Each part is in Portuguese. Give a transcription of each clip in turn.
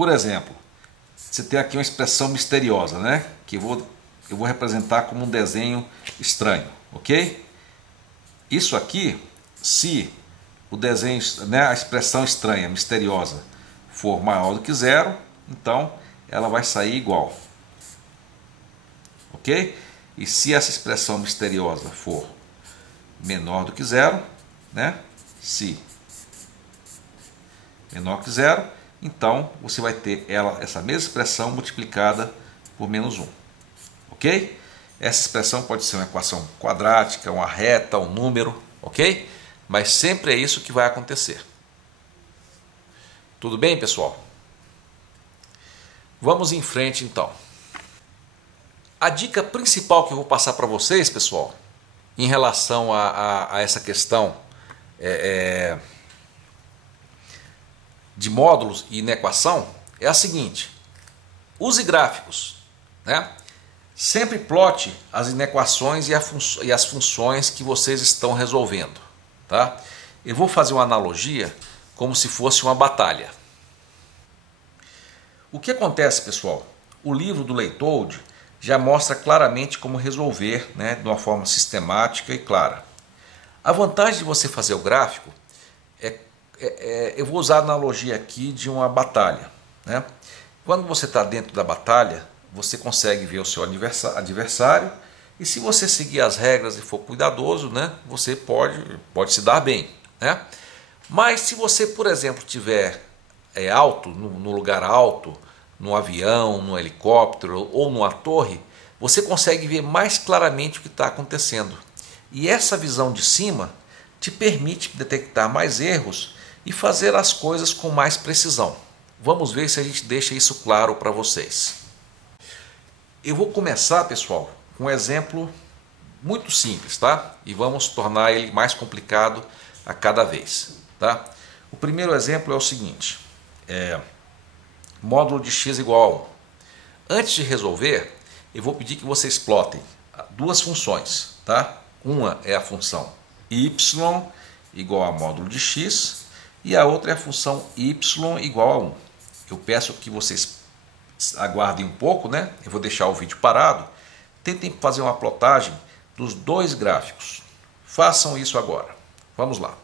por exemplo, você tem aqui uma expressão misteriosa, né? Que eu vou representar como um desenho estranho, ok? Isso aqui, se o desenho, né, a expressão estranha, misteriosa, for maior do que zero, então ela vai sair igual, ok? E se essa expressão misteriosa for menor do que zero, né? Se menor que zero, então você vai ter essa mesma expressão multiplicada por menos 1, ok? Essa expressão pode ser uma equação quadrática, uma reta, um número, ok? Mas sempre é isso que vai acontecer. Tudo bem, pessoal? Vamos em frente então. A dica principal que eu vou passar para vocês, pessoal, em relação a essa questão de módulos e inequação é a seguinte: use gráficos, né? Sempre plote as inequações e as funções que vocês estão resolvendo, tá? Eu vou fazer uma analogia como se fosse uma batalha. O que acontece, pessoal? O livro do Leithold já mostra claramente como resolver, né, de uma forma sistemática e clara. A vantagem de você fazer o gráfico eu vou usar a analogia aqui de uma batalha, né? Quando você está dentro da batalha, você consegue ver o seu adversário, e se você seguir as regras e for cuidadoso, né, você pode se dar bem, né? Mas se você, por exemplo, tiver alto, no lugar alto, no avião, no helicóptero ou numa torre, você consegue ver mais claramente o que está acontecendo. E essa visão de cima te permite detectar mais erros e fazer as coisas com mais precisão. Vamos ver se a gente deixa isso claro para vocês. Eu vou começar, pessoal, com um exemplo muito simples, tá? E vamos tornar ele mais complicado a cada vez, tá? O primeiro exemplo é o seguinte: módulo de x igual a 1. Antes de resolver, eu vou pedir que vocês plotem duas funções, tá? Uma é a função y igual a módulo de x e a outra é a função y igual a 1. Eu peço que vocês aguardem um pouco, né? Eu vou deixar o vídeo parado. Tentem fazer uma plotagem dos dois gráficos. Façam isso agora. Vamos lá.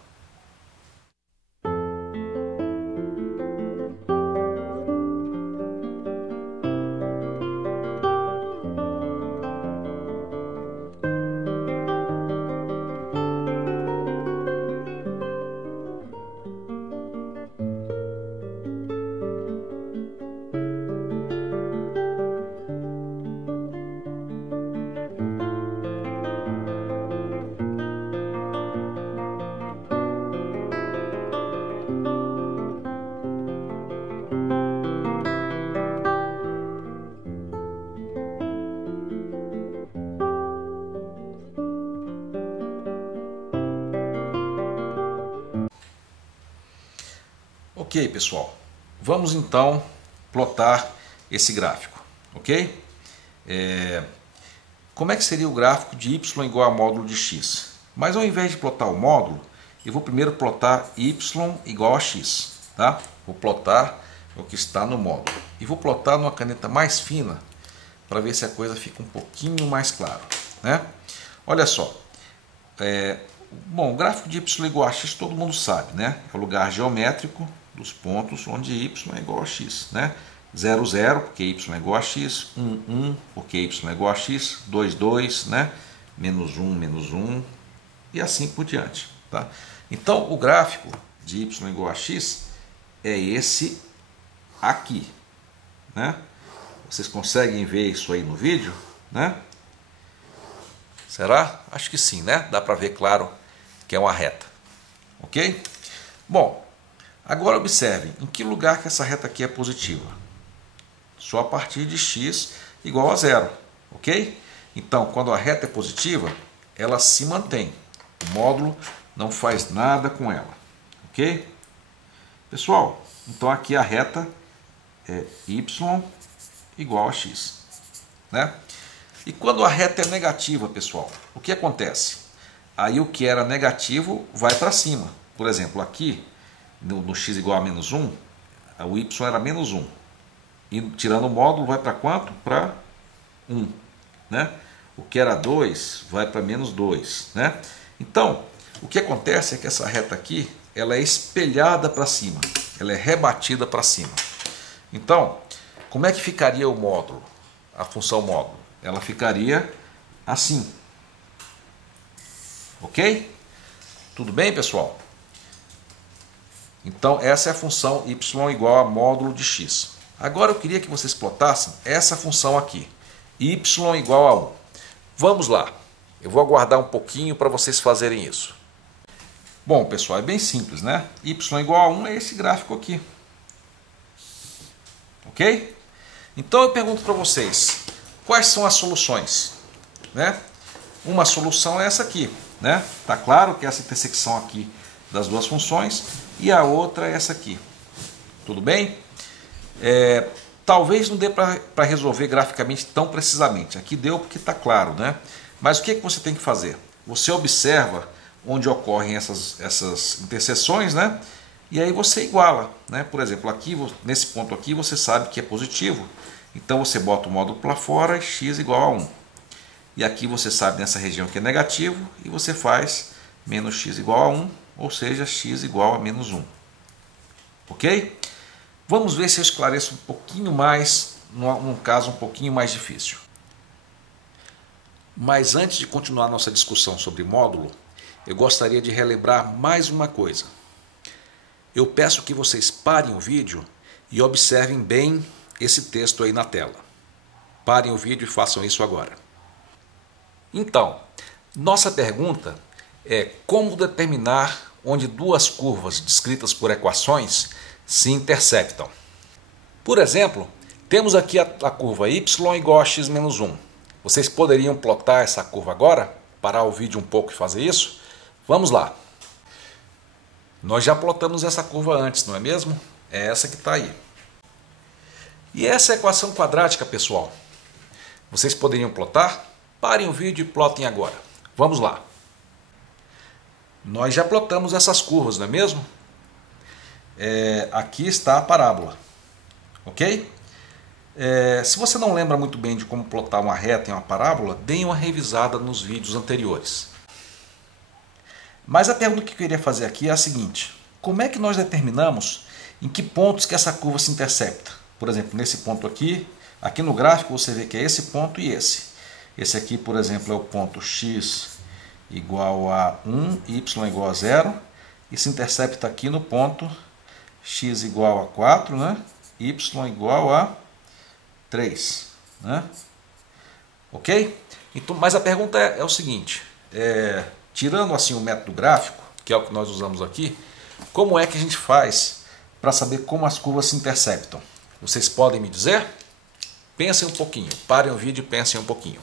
Ok, pessoal, vamos então plotar esse gráfico, ok? Como é que seria o gráfico de y igual a módulo de x? Mas ao invés de plotar o módulo, eu vou primeiro plotar y igual a x, tá? Vou plotar o que está no módulo e vou plotar numa caneta mais fina para ver se a coisa fica um pouquinho mais clara, né? Olha só, bom, o gráfico de y igual a x todo mundo sabe, né? É o lugar geométrico dos pontos onde y é igual a x, né? 0, 0, porque y é igual a x, 1, 1, porque y é igual a x, 2, 2, né? Menos 1, menos 1, e assim por diante, tá? Então, o gráfico de y igual a x é esse aqui, né? Vocês conseguem ver isso aí no vídeo, né? Será? Acho que sim, né? Dá para ver claro que é uma reta, ok? Bom, agora observem em que lugar que essa reta aqui é positiva. Só a partir de x igual a 0, ok? Então, quando a reta é positiva, ela se mantém. O módulo não faz nada com ela, ok? Pessoal, então aqui a reta é y igual a x, né? E quando a reta é negativa, pessoal, o que acontece? Aí o que era negativo vai para cima. Por exemplo, aqui no x igual a menos 1, o y era menos 1. E tirando o módulo vai para quanto? Para 1. Né? O que era 2 vai para menos 2. Né? Então, o que acontece é que essa reta aqui ela é espelhada para cima. Ela é rebatida para cima. Então, como é que ficaria o módulo? A função módulo? Ela ficaria assim. Ok? Tudo bem, pessoal? Então, essa é a função y igual a módulo de x. Agora eu queria que vocês plotassem essa função aqui, y igual a 1. Vamos lá. Eu vou aguardar um pouquinho para vocês fazerem isso. Bom, pessoal, é bem simples, né? Y igual a 1 é esse gráfico aqui. Ok? Então eu pergunto para vocês, quais são as soluções? Né? Uma solução é essa aqui. Né? Tá claro que essa intersecção aqui das duas funções e a outra é essa aqui. Tudo bem? Talvez não dê para resolver graficamente tão precisamente. Aqui deu porque está claro, né? Mas o que você tem que fazer? Você observa onde ocorrem essas interseções, né? E aí você iguala, né? Por exemplo, aqui nesse ponto aqui você sabe que é positivo, então você bota o módulo para fora e x igual a 1. E aqui você sabe nessa região que é negativo e você faz menos x igual a 1, ou seja, x igual a menos 1. Ok? Vamos ver se eu esclareço um pouquinho mais, num caso um pouquinho mais difícil. Mas antes de continuar nossa discussão sobre módulo, eu gostaria de relembrar mais uma coisa. Eu peço que vocês parem o vídeo e observem bem esse texto aí na tela. Parem o vídeo e façam isso agora. Então, nossa pergunta é como determinar onde duas curvas descritas por equações se interceptam. Por exemplo, temos aqui a curva y igual a x menos 1. Vocês poderiam plotar essa curva agora? Parar o vídeo um pouco e fazer isso? Vamos lá. Nós já plotamos essa curva antes, não é mesmo? É essa que está aí. E essa é a equação quadrática, pessoal. Vocês poderiam plotar? Parem o vídeo e plotem agora. Vamos lá. Nós já plotamos essas curvas, não é mesmo? Aqui está a parábola. Ok? Se você não lembra muito bem de como plotar uma reta em uma parábola, dê uma revisada nos vídeos anteriores. Mas a pergunta que eu queria fazer aqui é a seguinte: como é que nós determinamos em que pontos que essa curva se intercepta? Por exemplo, nesse ponto aqui no gráfico você vê que é esse ponto e esse. Esse aqui, por exemplo, é o ponto x igual a 1, y igual a 0, e se intercepta aqui no ponto x igual a 4, né? Y igual a 3. Né? Ok? Então, mas a pergunta é o seguinte, tirando assim o método gráfico, que é o que nós usamos aqui, como é que a gente faz para saber como as curvas se interceptam? Vocês podem me dizer? Pensem um pouquinho, parem o vídeo e pensem um pouquinho.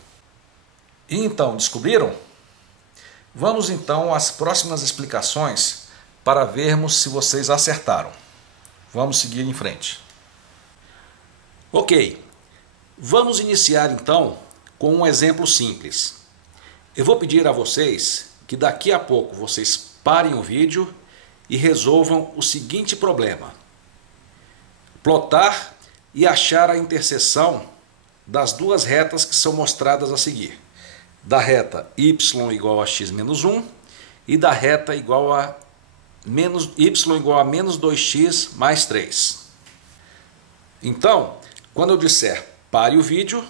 E então, descobriram? Vamos então às próximas explicações para vermos se vocês acertaram. Vamos seguir em frente. Ok, vamos iniciar então com um exemplo simples. Eu vou pedir a vocês que daqui a pouco vocês parem o vídeo e resolvam o seguinte problema: plotar e achar a interseção das duas retas que são mostradas a seguir. Da reta y igual a x menos 1 e da reta igual a y igual a menos 2x mais 3. Então, quando eu disser pare o vídeo,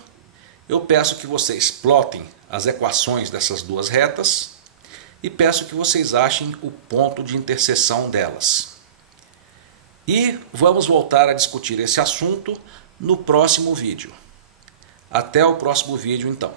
eu peço que vocês plotem as equações dessas duas retas e peço que vocês achem o ponto de interseção delas. E vamos voltar a discutir esse assunto no próximo vídeo. Até o próximo vídeo então.